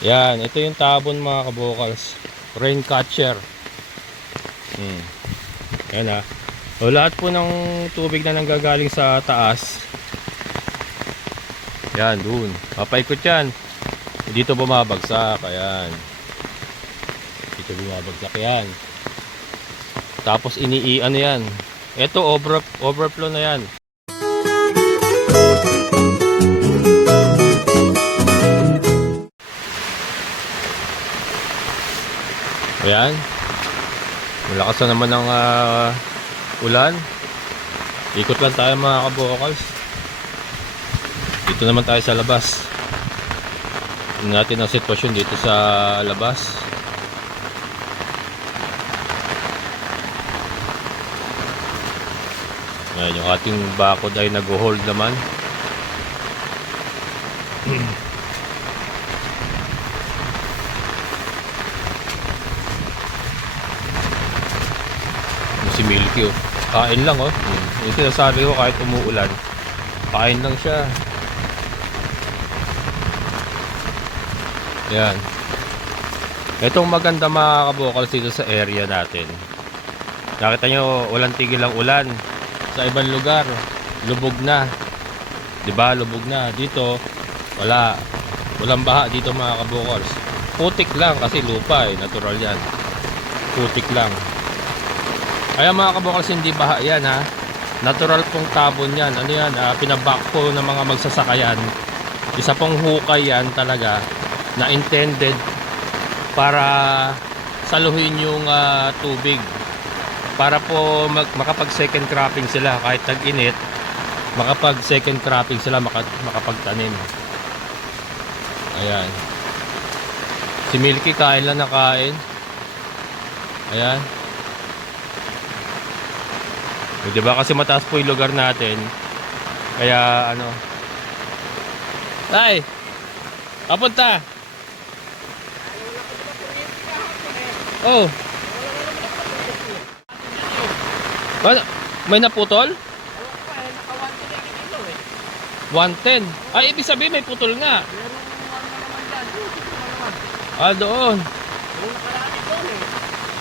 Yan, ito yung tabon mga kabokals. Rain catcher. Yan ha. O lahat po ng tubig na nanggagaling sa taas. Yan, dun. Papaikot yan. Dito bumabagsak. Ayan. Dito bumabagsak yan. Tapos ano yan. Ito overflow na yan. Ayan. Malakas na naman ng ulan. Ikot lang tayo mga kabokals. Dito naman tayo sa labas. Tingnan natin ang sitwasyon dito sa labas. Ayan, yung ating bakod ay nag-hold naman. Si Milky oh. Kain lang oh. Yung sinasabi ko kahit umuulan, kain lang siya. Yan. Itong maganda mga kabokals dito sa area natin. Nakita nyo, walang tigil ang ulan. Sa ibang lugar, lubog na. Diba? Lubog na. Dito, wala. Walang baha dito mga kabokals. Putik lang kasi lupa eh. Natural yan. Putik lang. Kaya mga kabokals, hindi baha yan ha. Natural pong tabon yan. Ano yan? Pinabakpo ng mga magsasakayan. Isa pong hukay yan talaga na intended para saluhin yung tubig. Para po makapag second cropping sila kahit tag-init. Makapag second cropping sila, makapagtanim. Ayan. Si Milky kain lang na kain. Ayan. O, diba kasi mataas po yung lugar natin. Kaya ano. Ay! Papunta! Oh! May naputol? 110. Ay, ibig sabihin may putol nga. Doon.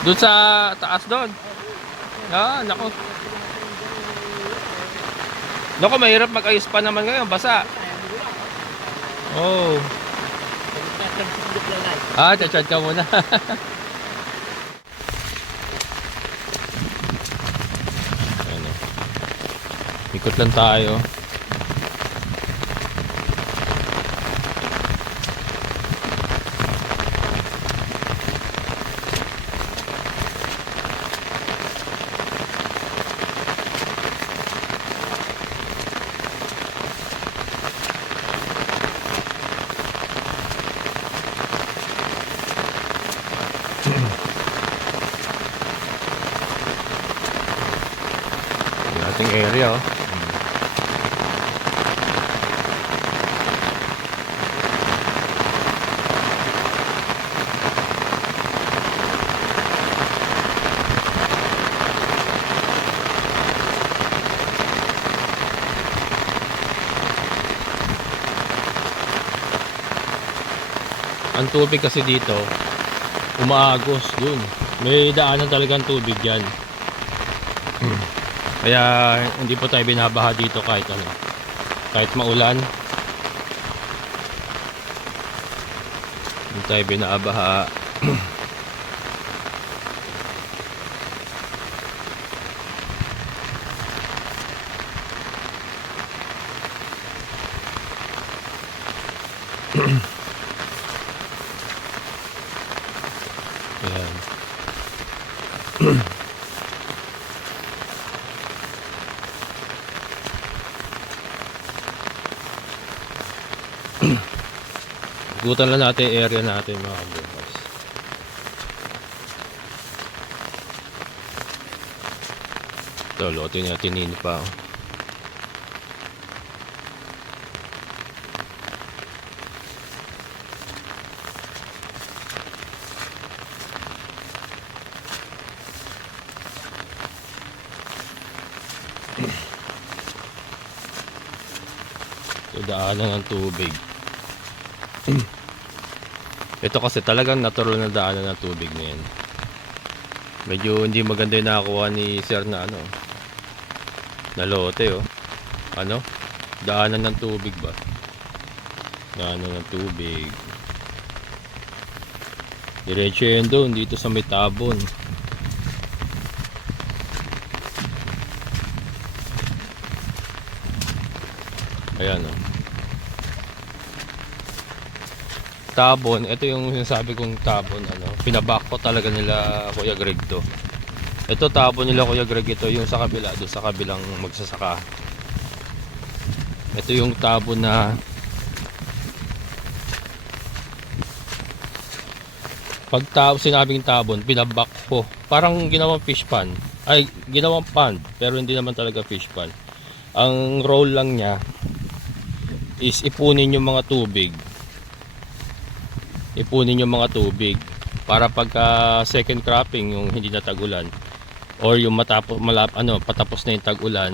Doon sa taas doon. Nako. Nako, mahirap mag-ayos pa naman ngayon. Basa. Oh. Chat ka muna. Ano. Ikot lang tayo. Yung ating area oh. Ang tubig kasi dito umaagos dun. May daanan talagang tubig yan. Kaya hindi po tayo binabaha dito kahit ano. Kahit maulan. Hindi tayo binabaha. Ayan. Igutan lang natin yung area natin mga kabukals. Ito, lote niya tinin pa. Ito, daanan ng tubig. Ito kasi talagang natural na daanan ng tubig ngayon. Medyo hindi maganda yung nakakuha ni sir na ano, na lote oh. Ano? Daanan ng tubig ba? Daanan ng tubig. Diretso yun doon dito sa may tabon. Ayan oh. Tabon, ito yung sinasabi kong tabon, ano, pinabak ko talaga nila Kuya Greg to. Ito tabon nila Kuya Greg, ito yung sa kabila, doon sa kabilang magsasaka. Ito yung tabon na pag sinabing tabon, pinabak ko. Parang ginawang fish pond. Ay, ginawang pond, pero hindi naman talaga fish pond. Ang role lang niya is ipunin yung mga tubig. Ipunin yung mga tubig para pagka second cropping, yung hindi na tag-ulan or yung patapos na yung tag-ulan,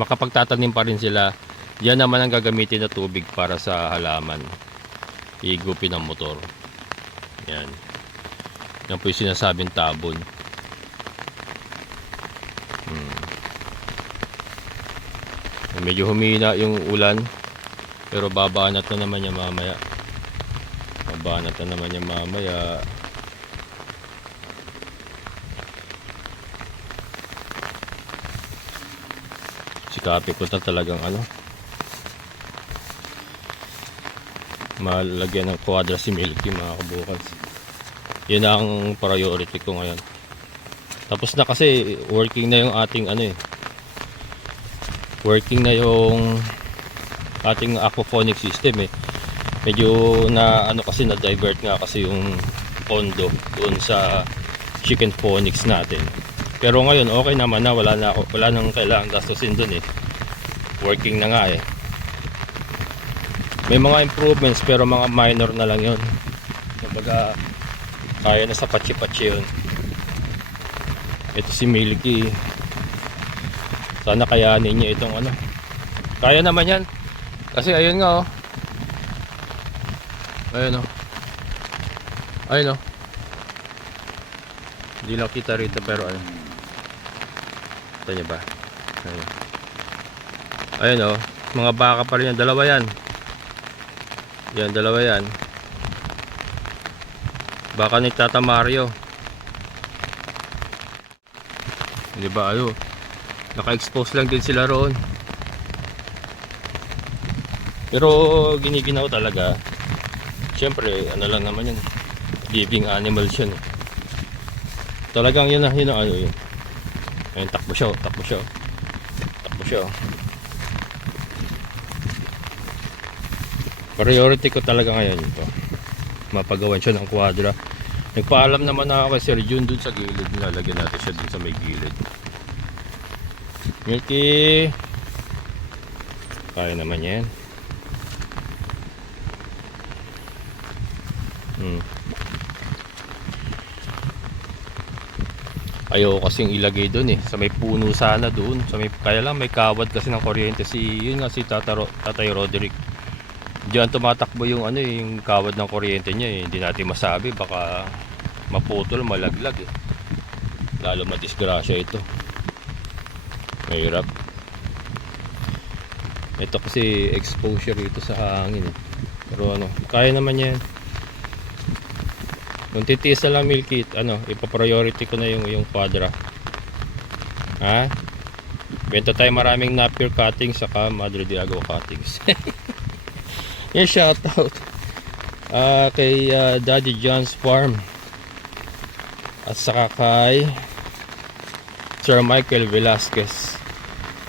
makapagtatanim pa rin sila. Yan naman ang gagamitin na tubig para sa halaman. Higupin ng motor. Yan. Yan po yung sinasabing tabon. Medyo humina yung ulan, pero babanat na naman yan mamaya. Babanat na naman yan mamaya. Sikapin ko na talagang ano, malagyan ng quadra si Milky mga kabukas. Yun ang priority ko ngayon. Tapos na kasi working na yung ating ano eh, working na yung ating aquaponic system eh. Medyo na ano kasi na divert nga kasi yung pondo doon sa chicken phonics natin. Pero ngayon okay naman na, wala nang kailangan gastusin doon eh. Working na nga eh. May mga improvements pero mga minor na lang yun. Kumbaga kaya na sa patsi-patsi yun. Ito si Milky, sana kayanin niya itong ano. Kaya naman yan. Kasi ayun nga oh. Ayun oh. Ayun oh. Hindi lang kita rito pero ano. Ito niya ba? Ayun. Ayun oh. Mga baka pa rin yan. Dalawa yan. Yan, dalawa yan. Baka ni Tata Mario. Di ba ayo? Naka-expose lang din sila roon. Pero giniginaw talaga. Siyempre, ano lang naman yun. Living animals yun. Talagang yun na, ano yun. Ayun, takbo siya, takbo siya. Takbo siya. Priority ko talaga ngayon ito. Mapagawan siya ng quadra. Nagpaalam naman na ako kay Sir Jun dun sa gilid. Nilalagyan natin siya dun sa may gilid. Milky, kaya naman yan. Ayaw kasing ilagay dun eh. Sa may puno sana dun. Kaya lang may kawad kasi ng kuryente. Yun nga si Tatay Roderick. Diyan tumatakbo yung ano eh, yung kawad ng kuryente niya eh. Hindi natin masabi, baka maputol, malaglag eh. Lalo madisgrasya ito. Mahirap. Ito kasi exposure ito sa hangin eh. Pero ano, kaya naman yan. Kung titiis na lang Milky, ano, ipa-priority ko na yung quadra. Ha? Benta tayo maraming Napier cuttings saka Madre de Agua cuttings. Yung shoutout kay Daddy John's Farm at saka kay Sir Michael Velasquez.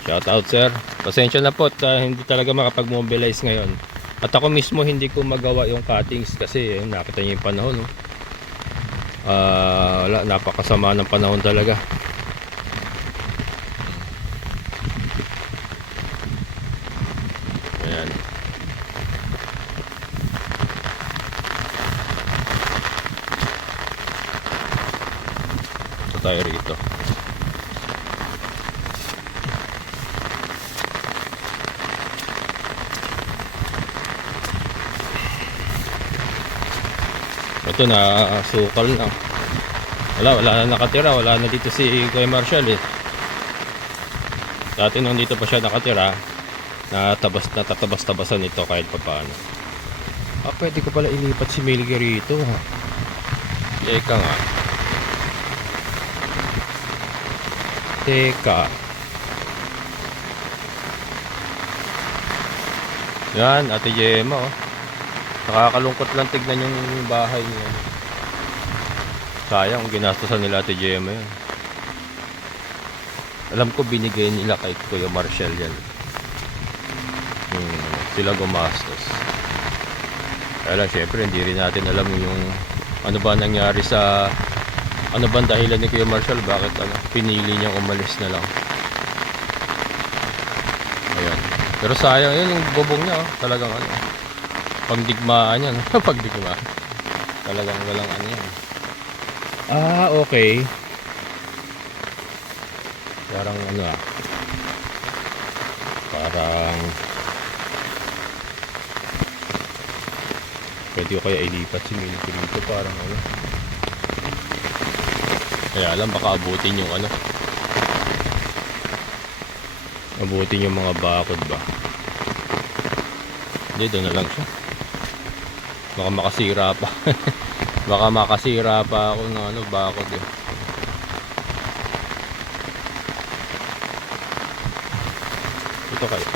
Shoutout sir. Pasensya na po hindi talaga makapag-mobilize ngayon. At ako mismo hindi ko magawa yung cuttings kasi nakita niyo yung panahon. No? Wala, napakasama ng panahon talaga. Ayan. Ito tayo rito. Ito na sukal na. Wala na nakatira. Wala na dito si Kuya Marshall eh. Dati nung dito pa siya nakatira, natatabas-tabasan ito kahit papaano. Pwede ko pala ilipat si Milky rito. Teka nga. Teka. Yan, Ate Gemma oh. Nakakalungkot lang tignan yung bahay niya. Sayang, ginastosan nila Ate Gemma yan. Alam ko binigay nila kay Kuya Marshall yan. Sila gumastos. Kaya lang syempre hindi rin natin alam yung ano ba nangyari sa ano ba dahilan ni Kuya Marshall, bakit pinili niyang umalis na lang. Ayan. Pero sayang yun yung bubong niya oh. Talagang pagdigmaan yan. Pagdigmaan. Talagang walang yan. Okay. Parang parang pwede ko kaya ilipat si Milky dito, parang kaya alam baka abutin yung abutin yung mga bakod ba. Hindi, doon na lang siya. Baka makasira pa. Baka makasira pa ako ng bakod eh. Ito kayo.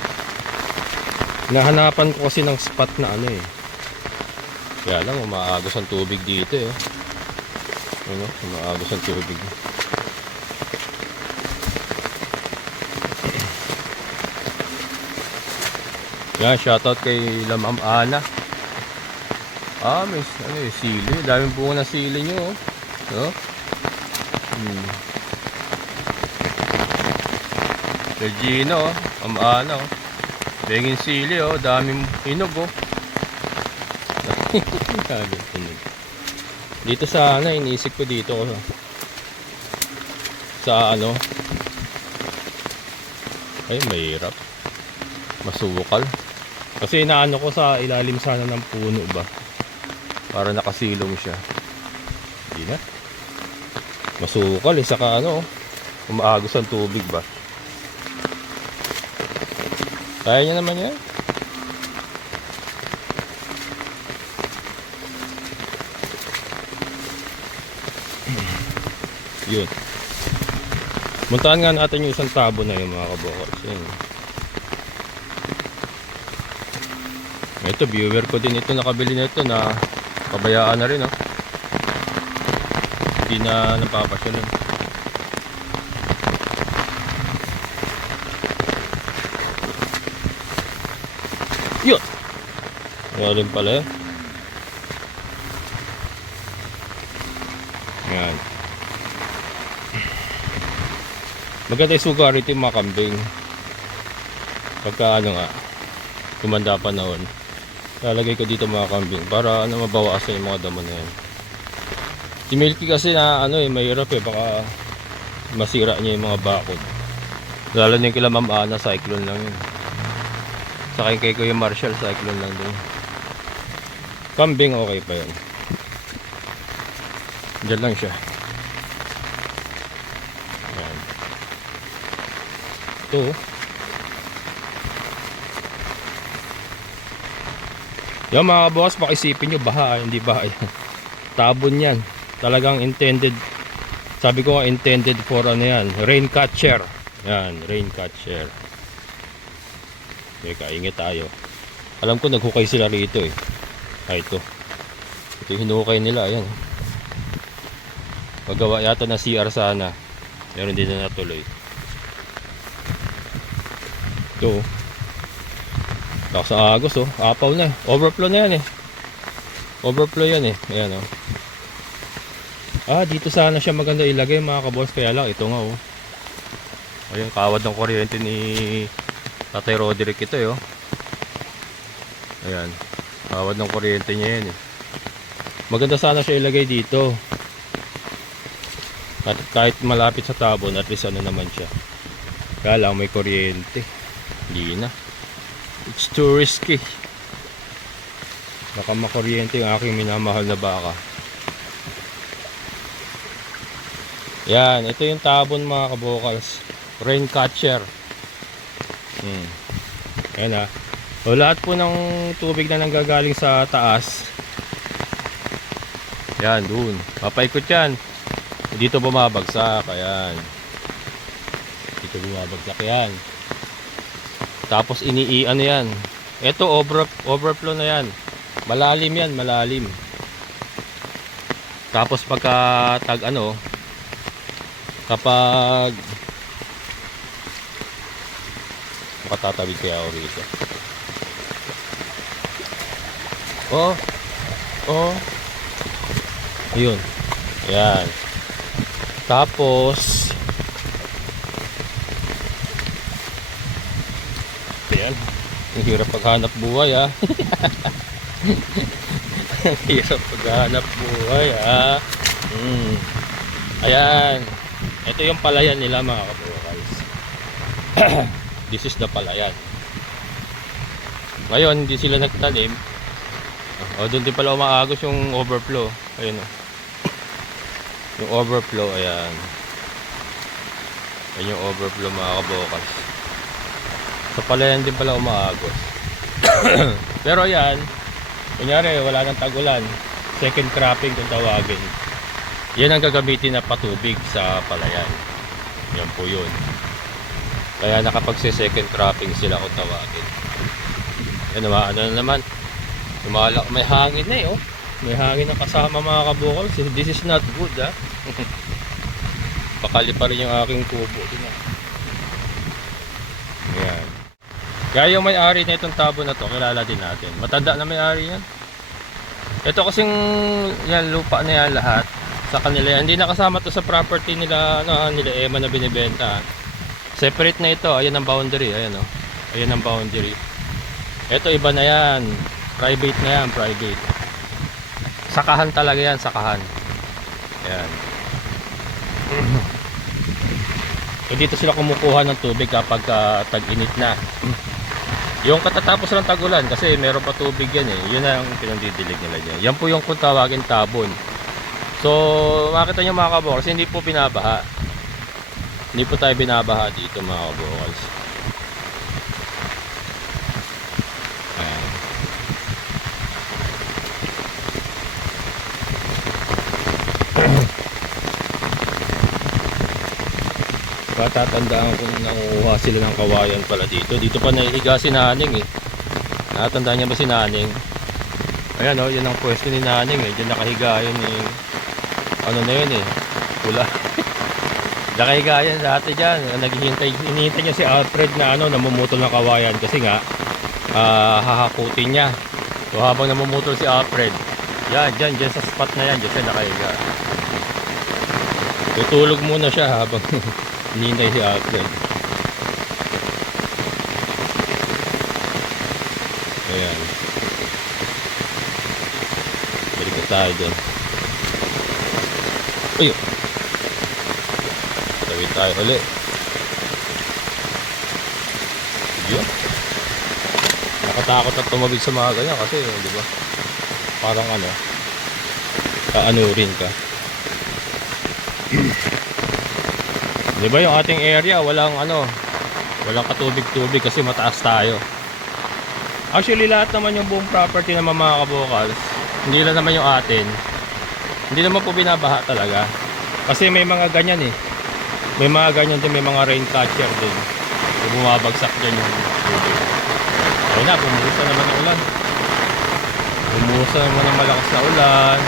Nahanapan ko kasi ng spot na kaya lang umaagos ang tubig dito eh. Umaagos ang tubig. Yan, shoutout kay Ma'am Ana. May sili. Daming bunga ng sili nyo oh. Regina oh. Ma'am Ana oh. Bengin sili oh. Daming hinog oh. Dito sa iniisip ko dito sa ay mahirap masukal kasi inaano ko sa ilalim sana ng puno ba para nakasilong siya. Hindi na masukal saka umaagos ang tubig ba. Kaya niya naman yan. Yun. Muntahan nga natin yung isang tabo na yung mga kabokals. Ito, viewer ko din ito, nakabili na ito na pabayaan na rin hindi na napapasyalan. Yun! Ngayon pala yan. Yan. Maganda yung sugar ito yung mga kambing. Pagka tumanda pa noon, lalagay ko dito mga kambing para mabawasan yung mga damo na yan. Si Milky kasi mahirap baka masira niya yung mga bakod. Lalo na yung kila Ma'am Ana, cyclone lang yun. Saka yung kay Kuya Marshall, cyclone lang din. Kambing okay pa yan. Diyan lang siya. Yan. Ito yung mga boss, pakisipin nyo baha, hindi baha yan. Tabon yan. Talagang intended, sabi ko nga intended for rain catcher. Yan, rain catcher. Teka, ingat tayo. Alam ko naghukay sila rito ito hinukay nila, ayan. Magawa yata na CR sana, pero hindi na natuloy. Ito sa Agos apaw na overflow na yan overflow yan ayan dito sana siya maganda ilagay mga kaboss, kaya lang ito nga ayun, kawad ng kuryente ni Tatay Roderick ito ayan, kawad ng kuryente niya yan maganda sana siya ilagay dito at kahit malapit sa tabon, at least naman siya, kaya lang may kuryente, hindi na. It's too risky. Baka makuryente yung aking minamahal na baka. Yan, ito yung tabon mga kabokals. Rain catcher. Yan ah. So, lahat po ng tubig na nanggagaling sa taas. Yan, dun. Papaikot yan. Dito bumabagsak. Ayan. Dito bumabagsak yan. Tapos ano yan. Ito overflow na yan. Malalim yan, malalim. Tapos pagka kapag makatatawid kaya ako rito. Ayun. Yan. Tapos ayan. Ang hirap paghanap buhay ah. Ang hirap paghanap buhay ah. Ayan. Ito yung palayan nila mga kabukals. This is the palayan. Ngayon hindi sila nagtanim. Doon din pala umaagos yung overflow. Ayun o. Yung overflow, ayan. Ayan yung overflow mga kabukals. Sa palayan din pala umaagos. Pero ayan, kunyari wala nang tag-ulan, second cropping kung tawagin. Yan ang gagamitin na patubig sa palayan. Yan po yun. Kaya nakapagse-second cropping sila kung tawagin. Yan naman, ano naman. May hangin na eh, oh. May hangin na kasama mga kabukal. This is not good, ah. Pakali pa rin yung aking tubo. Yan. Kaya yung may-ari na itong tabo na to, kilala din natin. Matanda na may-ari yan. Ito kasing yan, lupa na yan lahat. Sa kanila yan. Hindi nakasama to sa property nila, nila Emma na binibenta. Separate na ito. Ayan ang boundary. Ayan o. Ayan ang boundary. Ito iba na yan. Private na yan. Private. Sakahan talaga yan. Sakahan. Ayan. Dito sila kumukuha ng tubig kapag tag-init na. Yung katatapos ng tag-ulan kasi meron pa tubig yan eh. Yun ang pinandidilig nila dyan. Yan po yung kung tawagin tabon. So makita nyo mga kabokals, hindi po binabaha. Hindi po tayo binabaha dito mga kabokals. Patatandaan ko na nanguha sila ng kawayan pala dito. Dito pa naihiga si Naning eh. Nakatandaan niya ba si Naning? Ayan o, yan ang pwesto ni Naning eh. Diyan nakahiga yun eh. Ano na yun eh, pula. Nakahiga yan dati dyan. Hinihintay niya si Alfred na namumutol ng kawayan. Kasi nga, hahakutin niya. So habang namumutol si Alfred, dyan sa spot na yan, dyan siya nakahiga. Tutulog muna siya habang hinihintay si Alfred. Ayan. Balik na tayo dun. Uy! Tawid tayo ulit. Diyan. Nakatakot at tumabig sa mga ganyan kasi, di ba? Parang kaanurin ka. Di ba yung ating area walang katubig-tubig kasi mataas tayo. Actually lahat naman yung buong property naman mga kabokals, hindi lang naman yung atin. Hindi naman po binabaha talaga. Kasi may mga ganyan eh. May mga ganyan din, may mga rain catcher din. So, bumabagsak dyan yung tubig. Ayun na, bumuhusa naman ang ulan. Bumuhusa naman ang malakas na ulan.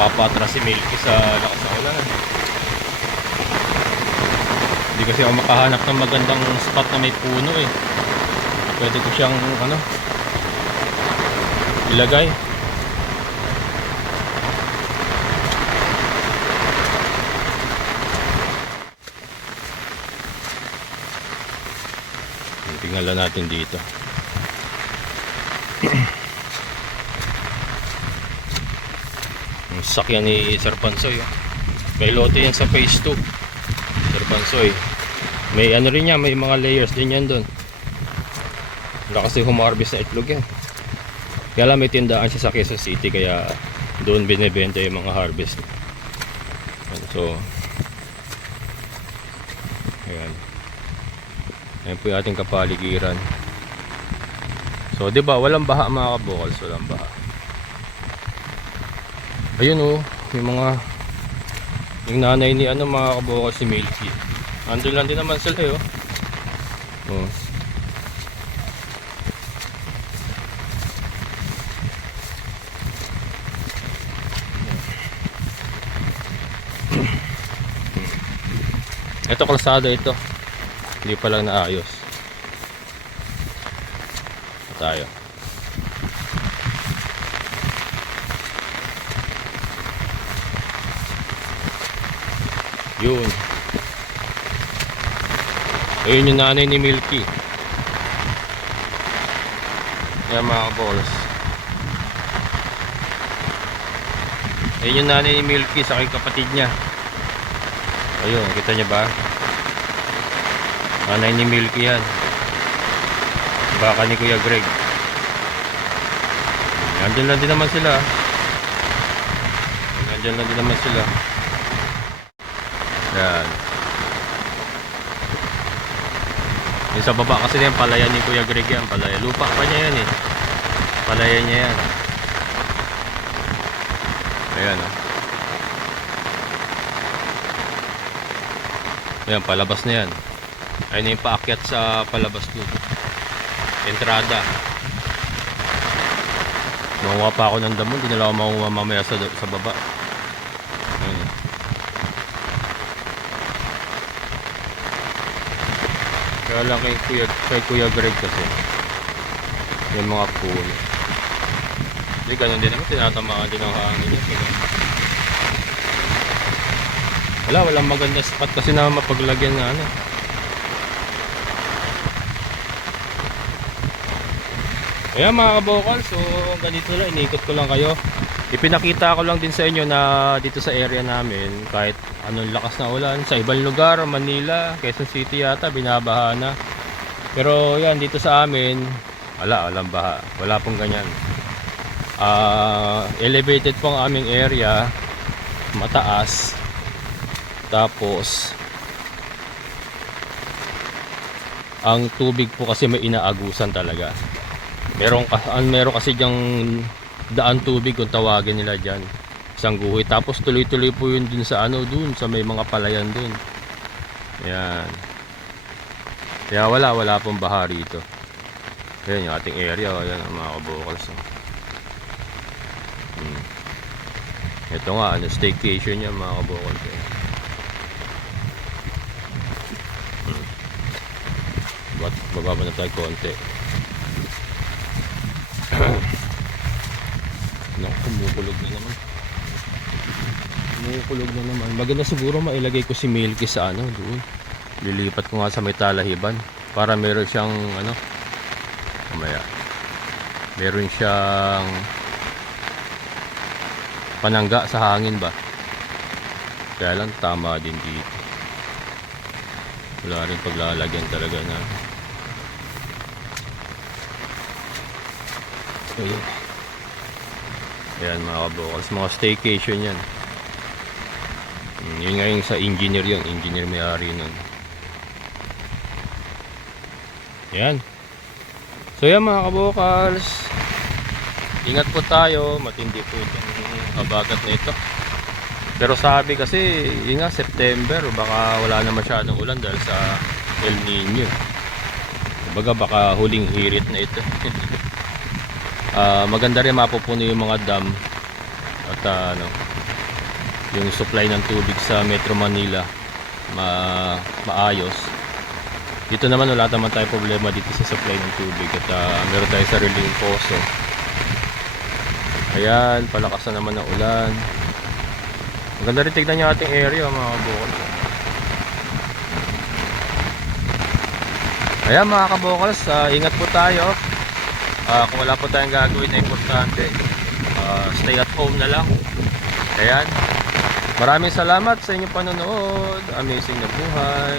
Papatras si Milky sa lakas na ulan. Hindi kasi ako makahanap ng magandang spot na may puno eh. Pwede ko siyang ilagay. Tingnan lang natin dito. Ang sakyan ni Sir Pansoy. May lote yan sa phase 2. Sir Pansoy. May rin yan, may mga layers din yan doon. Wala kasi humarvest na itlog yan. Kaya lang may tindaan siya sa Quezon City, kaya doon binibenta yung mga harvest. So, ayan. Ayan po yung ating kapaligiran. So, di ba, walang baha mga kabukals, walang baha. Ayun oh, yung nanay ni ano mga kabukals, si Milky. Andun lang din naman sila eh, oh. Oh. Ito kalsada ito. Hindi pa lang naayos. Tayo. Yun. Ayun yung nanay ni Milky. Yan mga balls. Ayun yung nanay ni Milky sa kapatid niya. Ayun, kita niya ba? Nanay ni Milky yan. Baka ni Kuya Greg. Nandyan lang din naman sila. Nandyan lang din naman sila. Yan. Yung sa baba kasi yan, palayan ni Kuya Greg yan. Palaya. Lupa pa niya yan eh. Palaya niya yan. Ayan oh. Ayan, palabas na yan. Ayun yung paakyat sa palabas doon. Entrada. Makuha pa ako ng damo. Hindi na lang ako makuha mamaya sa baba. Ayun. Kaya lang kay Kuya Greg kasi yung mga puno. Hindi, ganun din naman. Tinatamaan din ang hangin niya. Walang maganda spot kasi na mapaglagyan na ano. Ayan mga kabokal, so ganito lang, inikot ko lang kayo. Ipinakita ko lang din sa inyo na dito sa area namin, kahit anong lakas na ulan, sa ibang lugar, Manila, Quezon City yata, binabaha na. Pero yan, dito sa amin, walang baha, wala pong ganyan. Elevated po ang aming area, mataas. Tapos ang tubig po kasi may inaagusan talaga. Meron kasi diyang daan tubig kung tawagin nila diyan, isang guhit. Tapos tuloy-tuloy po yun dun sa dun sa may mga palayan dun. Yan. Kaya wala pong baha rito. Yan yung ating area, yan ang mga kabukals. Ito nga, staycation yan mga kabukals. Bababa na tayo konti. Kumukulog na naman. Maganda siguro mailagay ko si Milky sa doon. Lilipat ko nga sa may talahiban para meron siyang mamaya. Meron siyang panangga sa hangin ba. Kaya lang tama din dito. Wala rin paglalagyan talaga na. Ayan mga kabukals, mga staycation yan. Yun nga yung sa engineer yun, engineer may-ari nun. Yan. So yan mga kabukals, ingat po tayo, matindi po itong habagat na ito. Pero sabi kasi, yun nga September, baka wala na masyadong ulan dahil sa El Nino. Baka huling hirit na ito. Maganda rin mapupuno yung mga dam at yung supply ng tubig sa Metro Manila maayos. Dito naman wala naman tayo problema dito sa supply ng tubig at meron tayo sariling poso. Ayan, palakas na naman ng ulan. Maganda rin tignan yung ating area mga kabukals. Ayan mga kabukals, ingat po tayo. Kung wala po tayong gagawin na importante, stay at home na lang. Ayan. Maraming salamat sa inyong panonood. Amazing na buhay.